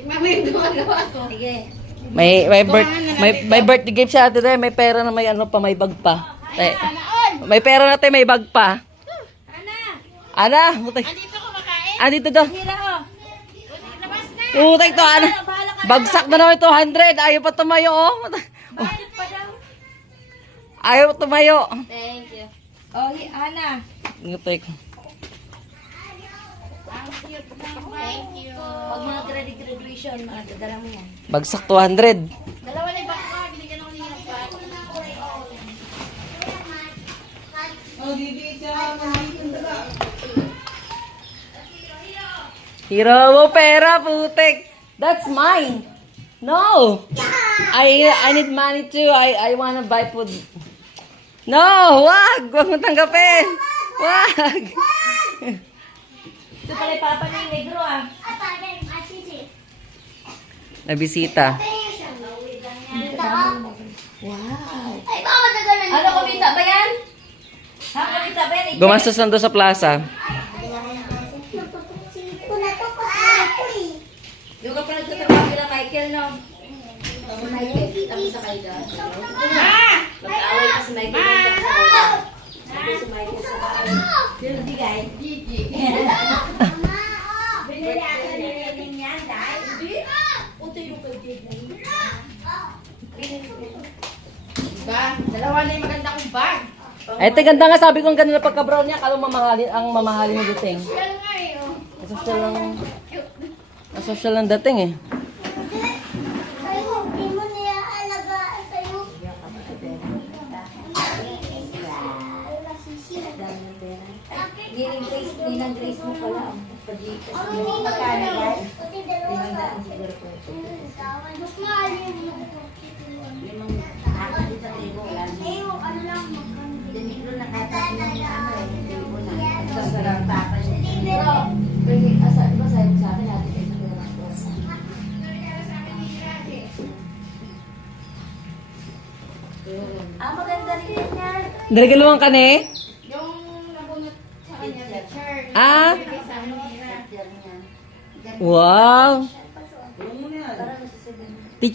Tignan mo yung gumagawa ko. Sige. May birthday gift siya ate dahil may pera na may ano pa, may bag pa. May pera na tayo, may bag pa. Ana! Andito ko makain. Andito daw. Hira ko. Labas na. Utay to, Ana. Bagsak na naman ito, 100. Ayaw pa tumayo, oh. Bayad pa daw. Ayaw pa tumayo. Thank you. Oh, Ana. Utay ko. Thank you. Pag mga graduation, dala mo yan. Bagsak 200. Dalawa na yung baka. Binigyan ako niya ng baka. Hiro mo pera, putik. That's mine. No. I need money too. I wanna buy food. No, wag. Wag mo tanggapin. Wag. Ito pala yung papa niya yung negro ah. Nabisita. Wow. Ano, kumita ba yan? Ha, kumita ba yan? Gumastos lang doon sa plaza. Yung ka pa nagtatrabaho kila Michael, no? Michael, tapos sa kayo doon. Magkaaway pa si Michael doon sa kayo. Sabi si Michael sa kayo. Yung bigay. Gigi. Binili ata nilinin yan, dahil. Uto yung kagid na yun. Diba? Dalawa na yung maganda kong bag. Ay, ganda nga sabi ko ang ganda na pagka-brown niya. Kalong mamahalin, ang mamahalin ng dating. Yan nga eh, oh. Social lang dating eh. Ninang Grace mo pala. Magkano yan? Limandaan siguro po. Mas mahal yung Limang ako dito sa tribo. Wala na. ano lang magkano. Dinigro na kata yung ano eh. Tribo na. Nagkasarang papa siya. Pero, sabi mo sa akin natin kayo sa lang po. Maganda rin yan. Narigaluhan ka na eh? Yung nabunot sa kanya, picture. Ah? Sa amin, hira. Wow.